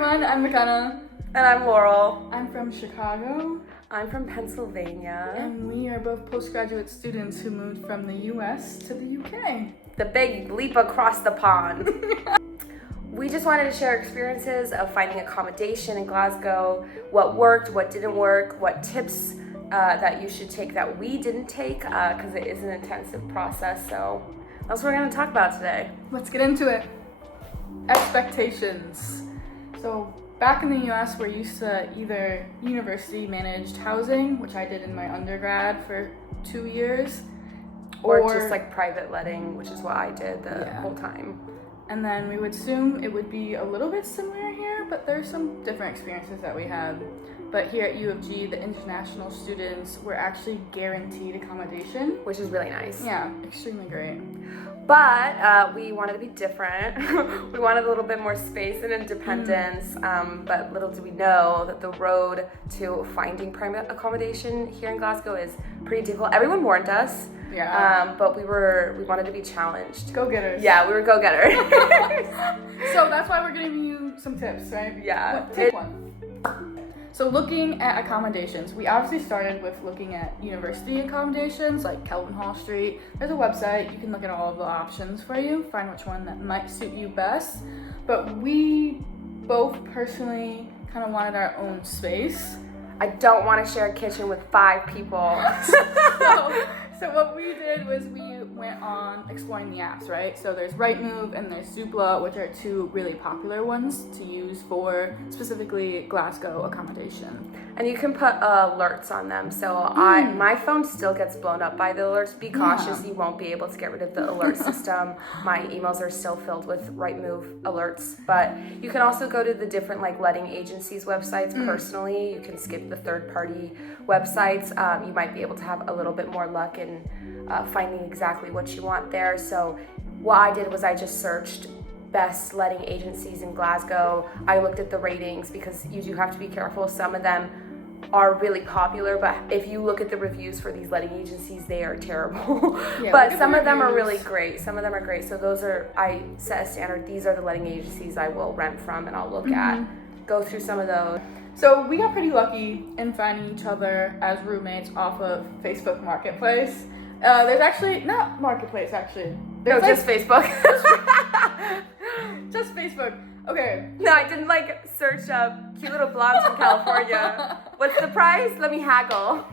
everyone, I'm McKenna. And I'm Laurel. I'm from Chicago. I'm from Pennsylvania. And we are both postgraduate students who moved from the US to the UK. The big leap across the pond. We just wanted to share experiences of finding accommodation in Glasgow, what worked, what didn't work, what tips that you should take that we didn't take, because it is an intensive process. So that's what we're going to talk about today. Let's get into it. Expectations. So back in the US, we're used to either university managed housing, which I did in my undergrad for 2 years, or just like private letting, which is what I did the whole time. And then we would assume it would be a little bit similar here, but there's some different experiences that we had. But here at U of G, the international students were actually guaranteed accommodation. Which is really nice. Yeah, extremely great. But we wanted to be different. We wanted a little bit more space and independence. But little did we know that the road to finding private accommodation here in Glasgow is pretty difficult. Everyone warned us. Yeah. But we wanted to be challenged. Go-getters. Yeah, we were go-getters. So that's why we're giving you some tips, right? Yeah. Tip one. So looking at accommodations, we obviously started with looking at university accommodations like Kelvin Hall Street. There's a website, you can look at all of the options for you, find which one that might suit you best. But we both personally kind of wanted our own space. I don't want to share a kitchen with 5 people. So what we did was we went on exploring the apps, right? So there's Rightmove and there's Zoopla, which are 2 really popular ones to use for specifically Glasgow accommodation. And you can put alerts on them. So my phone still gets blown up by the alerts. Be cautious, you won't be able to get rid of the alert system. My emails are still filled with Rightmove alerts. But you can also go to the different like letting agencies websites personally. You can skip the third-party websites. You might be able to have a little bit more luck in finding exactly what you want there. So what I did was I just searched best letting agencies in Glasgow. I looked at the ratings because you do have to be careful. Some of them are really popular, but if you look at the reviews for these letting agencies, they are terrible. But some of them are really great. Some of them are great. So those are, I set a standard. These are the letting agencies I will rent from and I'll look at. Go through some of those. So we got pretty lucky in finding each other as roommates off of Facebook Marketplace. There's actually, not Marketplace actually. No, just Facebook. Just Facebook. Okay. No, I didn't like search up cute little blogs from California. What's the price? Let me haggle.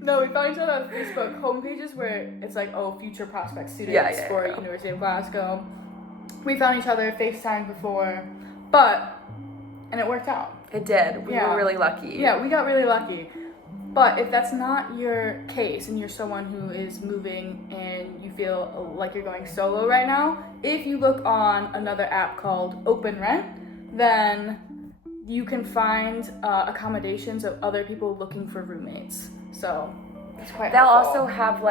No, we found each other on Facebook homepages where it's like, future prospect students for University of Glasgow. We found each other, FaceTime before, and it worked out. It did. We were really lucky. Yeah, we got really lucky. But if that's not your case and you're someone who is moving and you feel like you're going solo right now, if you look on another app called Open Rent, then you can find accommodations of other people looking for roommates. So it's quite They'll helpful. Also have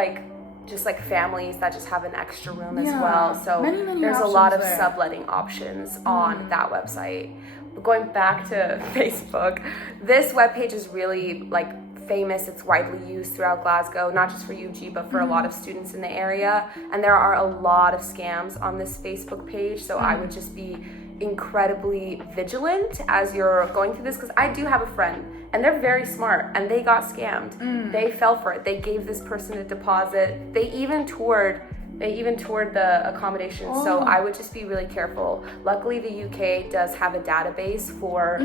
just families that just have an extra room as well. So many there's a lot of there. Subletting options on that website. But going back to Facebook, this webpage is really famous. It's widely used throughout Glasgow, not just for UG, but for a lot of students in the area. And there are a lot of scams on this Facebook page. So I would just be incredibly vigilant as you're going through this, because I do have a friend and they're very smart and they got scammed. They fell for it. They gave this person a deposit. They even toured the accommodation. So I would just be really careful. Luckily, the UK does have a database for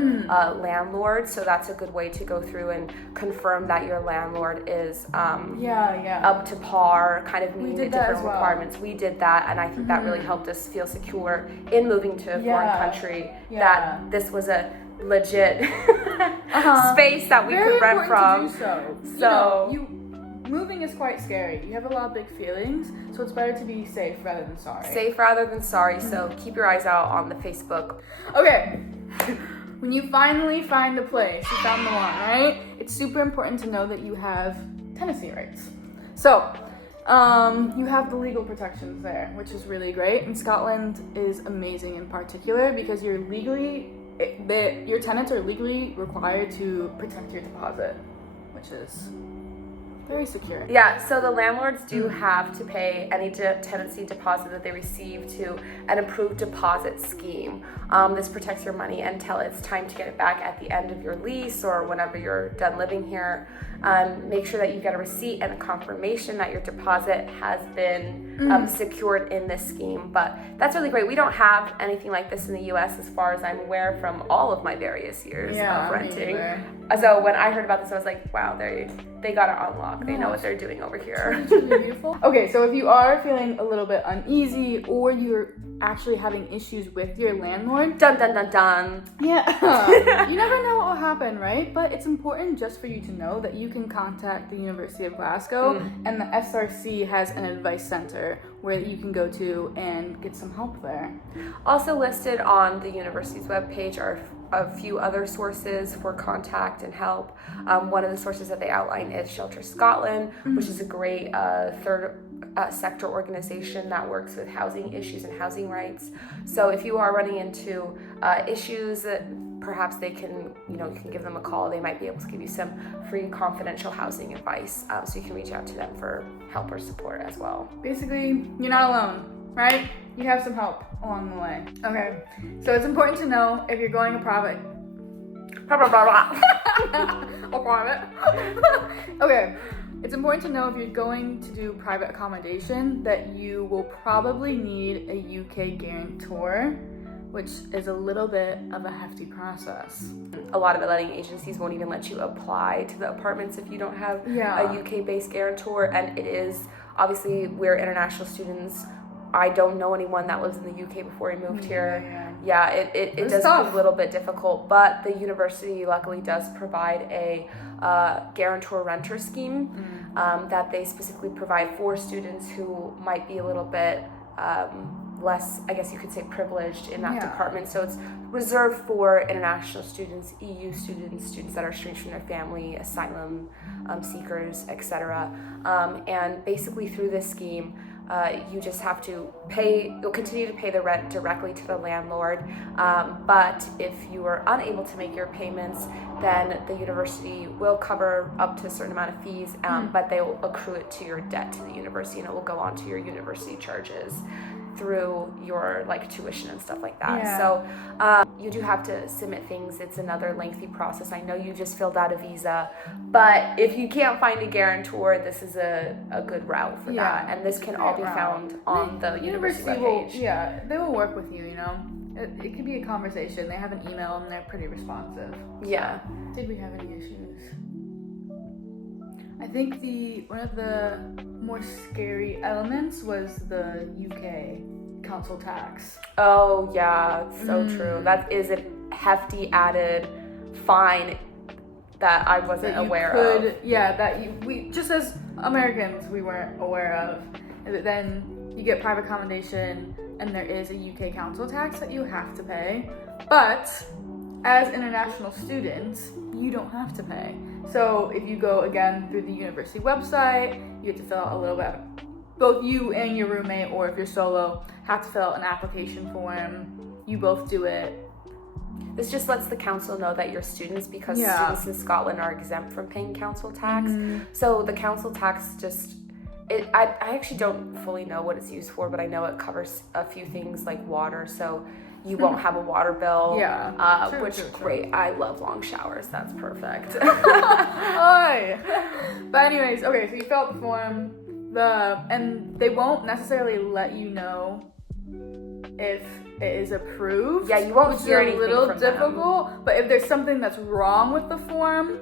landlords, so that's a good way to go through and confirm that your landlord is up to par, kind of meeting the different requirements. We did that, and I think that really helped us feel secure in moving to a foreign country, that this was a legit space that we could rent from. So moving is quite scary. You have a lot of big feelings, so it's better to be safe rather than sorry. Safe rather than sorry, so keep your eyes out on the Facebook. Okay, when you finally find the place, you found the one, right? It's super important to know that you have tenancy rights. So, you have the legal protections there, which is really great. And Scotland is amazing in particular because your tenants are legally required to protect your deposit, which is very secure. Yeah, so the landlords do have to pay any tenancy deposit that they receive to an approved deposit scheme. This protects your money until it's time to get it back at the end of your lease or whenever you're done living here. Make sure that you get a receipt and a confirmation that your deposit has been secured in this scheme. But that's really great. We don't have anything like this in the U.S. as far as I'm aware from all of my various years of renting. So when I heard about this, I was like, wow, they got it unlocked. They know what they're doing over here. It's really beautiful. Okay, so if you are feeling a little bit uneasy or you're actually having issues with your landlord, dun dun dun dun. Yeah, you never know what will happen, right? But it's important just for you to know that you can contact the University of Glasgow, and the SRC has an advice center where you can go to and get some help there. Also listed on the university's webpage are a few other sources for contact and help. One of the sources that they outline is Shelter Scotland, which is a great third sector organization that works with housing issues and housing rights. So if you are running into issues, perhaps they can, you can give them a call. They might be able to give you some free confidential housing advice. So you can reach out to them for help or support as well. Basically, you're not alone, right? You have some help along the way. Okay, so it's important to know if you're going a private. Okay, it's important to know if you're going to do private accommodation that you will probably need a UK guarantor, which is a little bit of a hefty process. A lot of letting agencies won't even let you apply to the apartments if you don't have a UK-based guarantor, and it is, obviously, we're international students. I don't know anyone that lives in the UK before he moved here. It does prove a little bit difficult, but the university luckily does provide a guarantor renter scheme that they specifically provide for students who might be a little bit less, I guess you could say, privileged in that department. So it's reserved for international students, EU students, students that are estranged from their family, asylum seekers, etc. And basically through this scheme, you just have to you'll continue to pay the rent directly to the landlord, but if you are unable to make your payments, then the university will cover up to a certain amount of fees, but they will accrue it to your debt to the university, and it will go on to your university charges through your tuition and stuff like that. So you do have to submit things. It's another lengthy process. I know you just filled out a visa, but if you can't find a guarantor, this is a good route for that, and this can all be found on the university webpage. They will work with you, it could be a conversation. They have an email and they're pretty responsive. Did we have any issues? I think one of the more scary elements was the UK council tax. Oh yeah, so true. That is a hefty added fine that I wasn't aware of. Yeah, we just as Americans we weren't aware of. And then you get private accommodation and there is a UK council tax that you have to pay. But as international students, you don't have to pay. So if you go again through the university website, you have to fill out a little bit. Both you and your roommate, or if you're solo, have to fill out an application form. You both do it. This just lets the council know that you're students, because students in Scotland are exempt from paying council tax. So the council tax I actually don't fully know what it's used for, but I know it covers a few things like water, so you won't have a water bill. Great. I love long showers. That's perfect. But anyways, okay, so you fill out the form, and they won't necessarily let you know if it is approved. Yeah, you won't hear anything from them. It's a little difficult, but if there's something that's wrong with the form,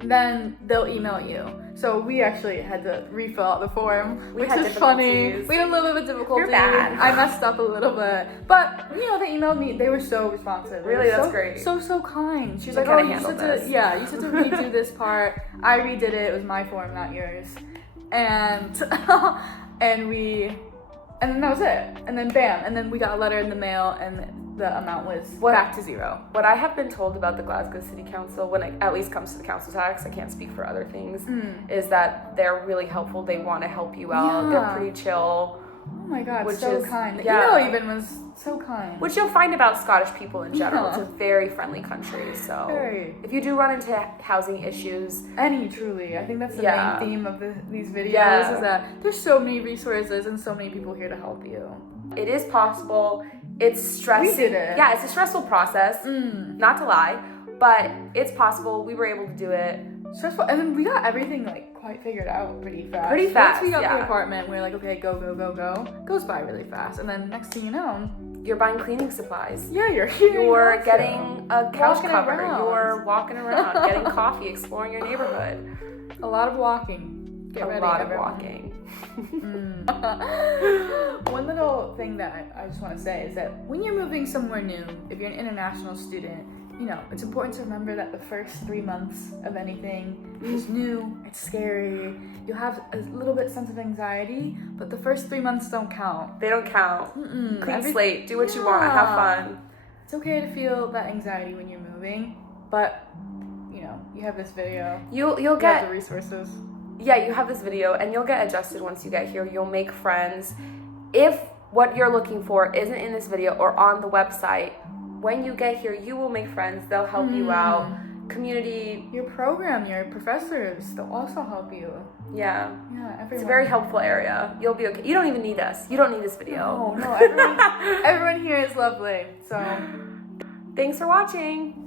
then they'll email you. So we actually had to refill out the form, which is funny. We had a little bit of difficulty. You're bad. I messed up a little bit, but they emailed me. They were so responsive. Really, that's great. So kind. She's like, oh, you just had to redo this part. I redid it. It was my form, not yours. And then that was it. And then bam. And then we got a letter in the mail, and the amount was back to zero. What I have been told about the Glasgow City Council, when it at least comes to the council tax, I can't speak for other things, is that they're really helpful. They want to help you out. They're pretty chill. Oh my God, which so is, kind. yeah. The email even was so kind. Which you'll find about Scottish people in general. Yeah. It's a very friendly country. So Very. if you do run into housing issues, Truly. I think that's the Yeah. main theme of these videos Yeah. is that there's so many resources and so many people here to help you. it is possible. It's stressful. We did it. Yeah, it's a stressful process, not to lie, but it's possible. We were able to do it. Stressful, and then we got everything like quite figured out pretty fast. Pretty fast, Once we got yeah. the apartment, we were like, okay, go. Goes by really fast, and then next thing you know, You're buying cleaning supplies. yeah, you're here. in You're Glasgow. getting a couch Walking cover. around. You're walking around, getting coffee, exploring your neighborhood. a lot of walking. Get A ready, lot of everyone. walking. One little thing that I just want to say is that when you're moving somewhere new, if you're an international student, it's important to remember that the first 3 months of anything is new, it's scary, you'll have a little bit sense of anxiety, but the first 3 months don't count. They don't count. Clean slate. Do what you Yeah. want. Have fun. It's okay to feel that anxiety when you're moving, but you have this video. You'll You have get the resources. Yeah, you have this video and you'll get adjusted once you get here. You'll make friends. If what you're looking for isn't in this video or on the website, when you get here, you will make friends. They'll help you out. Community, Your program, your professors, they'll also help you. yeah. Yeah, everyone. It's a very helpful area. You'll be okay. You don't even need us. You don't need this video. No, everyone here is lovely. So, Thanks for watching.